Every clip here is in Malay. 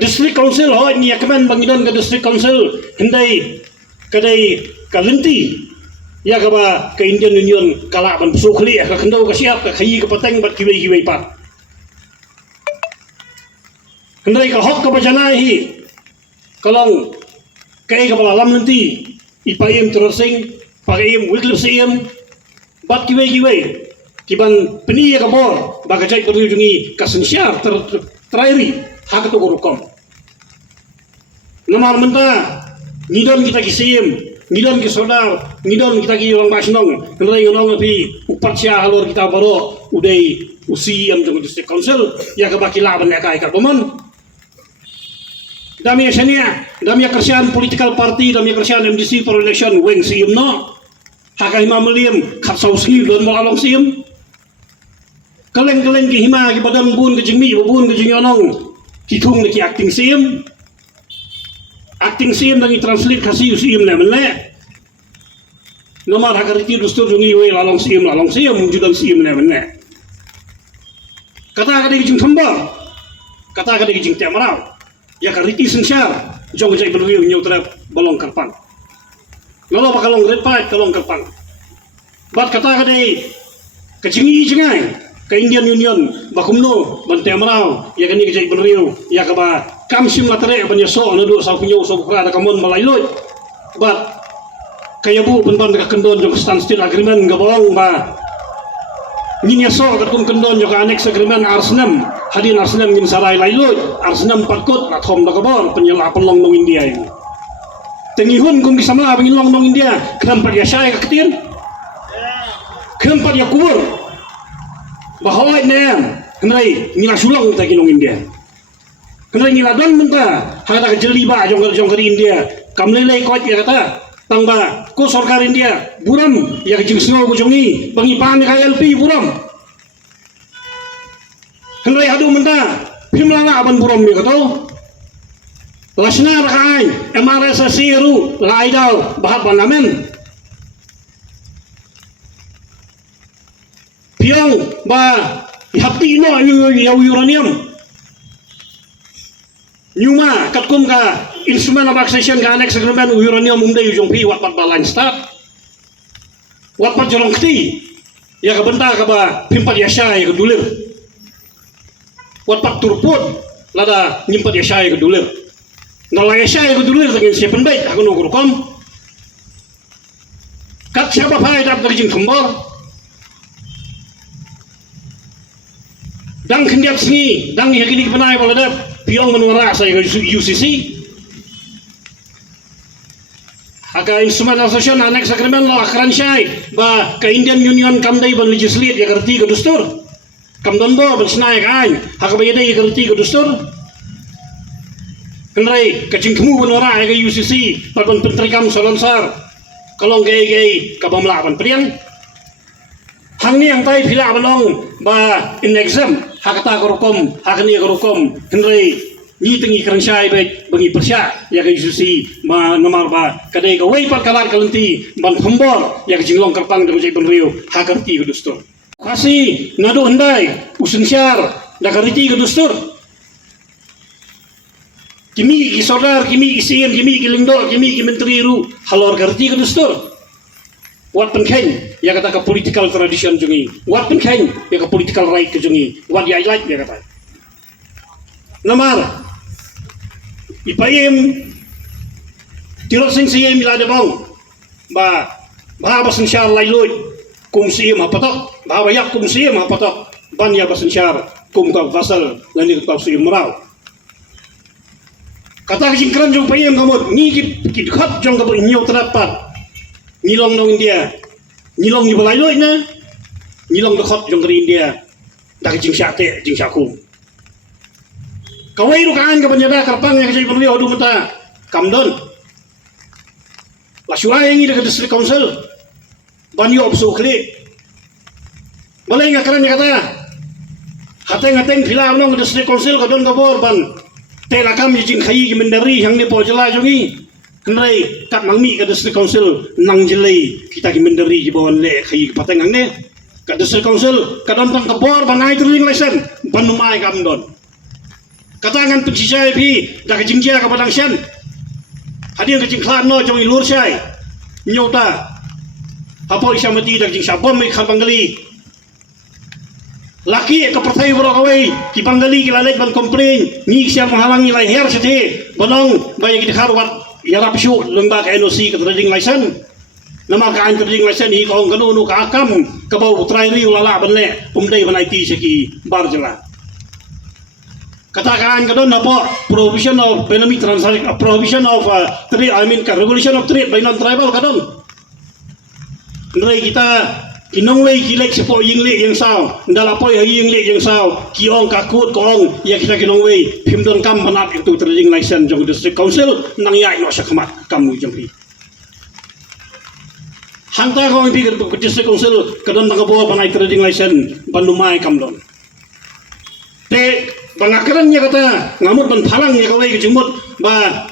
district council ho ni akaman bangidan ke district council hendai kadai kalenti ya ka ba ke Indian Union kala ban sukli ka khendau ka siap ka khayi ka pateng bat kiwei pat hendai ka hok ka bajana hi kalong kai ka bala lam nanti ipayem terusing pagayem wiklip siem bat kiwei kiban peni ka bor ba ka jai perujungi kasensyar terairi hak tu korukom namar menta ngidon kita kisiem ngidon ki sodar ngidon kita ki orang basnong kendai ngong api upatsia halor kita baro udai usi am jong district council ya ka bakila ban ka ka bomon damia shania damia kersian political party damia kersian MDC for election weng siem no hakai mamaliam khapsau ski don malalong siem kaleng ki hima ki badam bun ki jingmi bun ki jingonong hitung ki acting siem dangi translate kasi siem le mele nomor hakariti dustur jungi we lalong siem mujudan siem le mele kata kada ki jing thamba kata kada ki jing temarau ya kariti sensyar jong jai berwiu nyutra balong karpang lolo bakalong repai kalong karpang bat kata kada ke jingi jingai ke Indian Union bakumno bante amrau ya kani ke jai benriu ya ka ba kamsim latre ban yaso nadu sa punyo so kra da kamon malailoi bat kaya bu ban ka kendon jong standstill agreement gabong ba nin yaso ka kum kendon jong annex agreement arsnam hadin arsnam ngin sarai lailoi arsnam patkot na thom da gabor penyela pelong nong India ini tengihun kum kisamla bangin long nong India krampat ya syai ka ketin krampat ya kubur bahwa nem kenai ngila sulang ta kinong India kenai ngila don menta hada jeli ba jong kari India kamlele kot ya kata tangba ko sarkar India buram ya jing snow ko jongi bangi pan ka LP buram kenai hadu menta pimlana aban buram ni kato lasna rakai MRS siru laidal bahab banamen piang ba ihapti no uranium nyuma katkum ka instrument of accession ka annex agreement uranium umde ujung pi wat pat balan start wat pat jorong kti ya ka benta ka ba pimpat yasai ka dulir wat pat turput lada nyimpat yasai ka dulir nala yasai ka dulir dengan siapan baik aku nunggu kom kat siapa pai dap dari jing kembal dang kendiap singi dang yakini kepenai baladap piong menwara saya ke UCC aka instrument association annex agreement lo akran syai ba ke Indian Union kamdai ban legislate ya kerti ke dustur kamdon bo ban snai kan haka bayade ya kerti ke dustur kenrai kacing kemu menwara ya ke UCC pan pentrikam solonsar kalong gay kabamla ban priang hangni yang tai pila balong ba in exam hakata korukom hakani korukom henry ni tengi kerensai baik bagi persya ya ke susi ma nomor ba kadai ka wei pat kalan kalenti ban phambor ya ke jinglong karpang de jai benriu hakarti ke dustur kasi nado hendai usun syar da kariti ke dustur kimi ki sodar kimi ki siem kimi ki lingdor kimi ki menteri ru halor karti ke dustur wat penken ya kata ke political tradition jungi wat penken ya ke political right ke jungi wat ya like ya kata namar ipayem tirot sing siem milade bang ba basen syar lailoi kum siem apatok ba yak kum siem apatok ban ya basen syar kum ka vasal lani ka siem merau kata jingkran jong payem kamu ni ki khat jong ka nyau terapat ngilong nong India ngilong ni balai loi na ngilong dekat jong keri India dak jing syate jing syakum kawai rukaan ka banyada karpang yang kajai perlu adu mata kamdon la syuai ngi dekat district council banyo obso kli balai ngakaran kata hateng pila nong district council kadon kabor ban telakam jing khayi ki mendari yang ni pojela jongi kenai kat mangmi ke district council nang jelai kita ki menderi ki bawon le khayi pateng ang ne ke district council kadon tang kabor banai drilling lesson banumai kamdon katangan pencisai pi dak jingja ka padang sian hadir ke jingklan no jong ilur sai nyota apa isamati dak jing sabon mai khan bangali laki ka pertai bro kawai ki bangali ki lalek ban komplain ni siap menghalangi lai her sete bonong bayang ki kharwat yarap syu lemba ka NOC ka trading license nama ka trading license hi kong kanu nu ka akam ka bau trai ri lala banle umdai ban IT seki barjala katakan kadon apa provision of economic transaction provision of trade regulation of trade by non tribal kadon nrai kita kinong wei kilek sepo ying le yang sao ndala poi ying le yang sao kiong kakut kong ya kita kinong wei pimdon kam manap itu trading license jong district council nang ya no sakmat kam jong pi hangta kong pi ke district council kadon nang bo panai trading license bandumai kam don te bangakaran nya kata ngamut ban phalang nya kawai ke jumut ba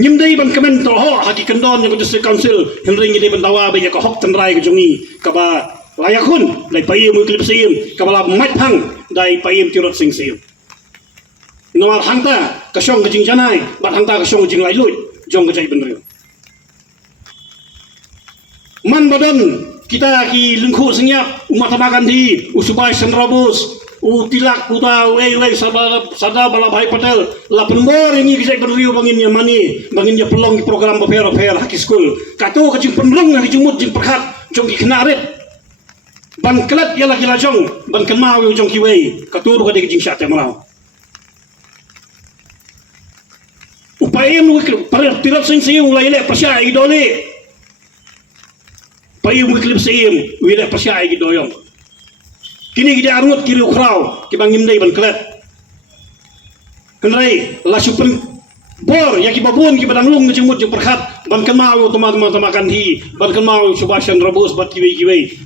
nyimdai ban kemen to ho haki kendon yang district council henry ngi ban dawa ba ya ko hok tanrai ke jungi ka ba layakun dai payem klip sim ka bala mat phang dai payem tirot sing sim nomar hangta ka shong ke jing janai bat hangta ka shong jing lai lui jong ke jai ben ri man badan kita ki lengku senyap umat tamakan di usubai senrobus tilak puta wei sada balabhai patel la penbor ini kisah berriu bangin ya mani bangin ya pelong di program beper haki school kato kacing penrung na dijumut jing perkhat jong ki knaret ban kelat ya lagi lajong ban kenmau jong ki wei katur ka de jing syat marau upaya nu par tirat sing siu la ile pasya idole payung klip sim wile pasya idoyong kini kita arut kiri ukraw kibangim dai ban klet kenrai la super bor ya ki babun ki badang lung ngejumut jeng perkhat ban kenmau teman-teman tamakan hi ban kenmau subasyan rabus bat kiwi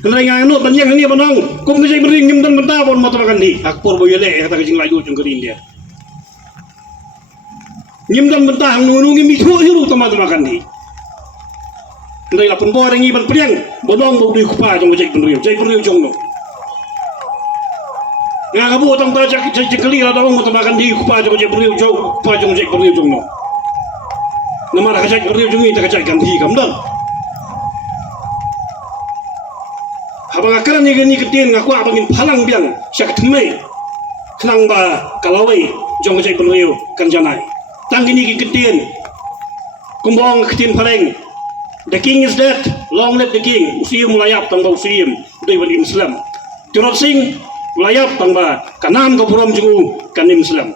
kenrai nganu ban yang ni banong kum ngejai bering ngim dan benta bon matamakan hi akpor boyele kata kejing laju jeng kerin dia ngim dan benta hang nunungi mithu hiru teman-teman hi kenrai la pun bor ngi ban priang bonong bo di kupa jeng jai benriu jong no nga kabu tang ta jak kali la dawang matamakan di kupa jong je beriu jong kupa jong je beriu jong no namara ka jak beriu jong ta ka jak ganti kam dang habang akaran ni gani ketin ngaku abangin phalang biang syak thmei khnang ba kalawai jong je beriu kan janai tang ni ki ketin kumbong ketin phaleng the king is dead long live the king usium layap tang ba usium dei wal islam tirot sing layap tang ba kanan ko puram jugu kanim islam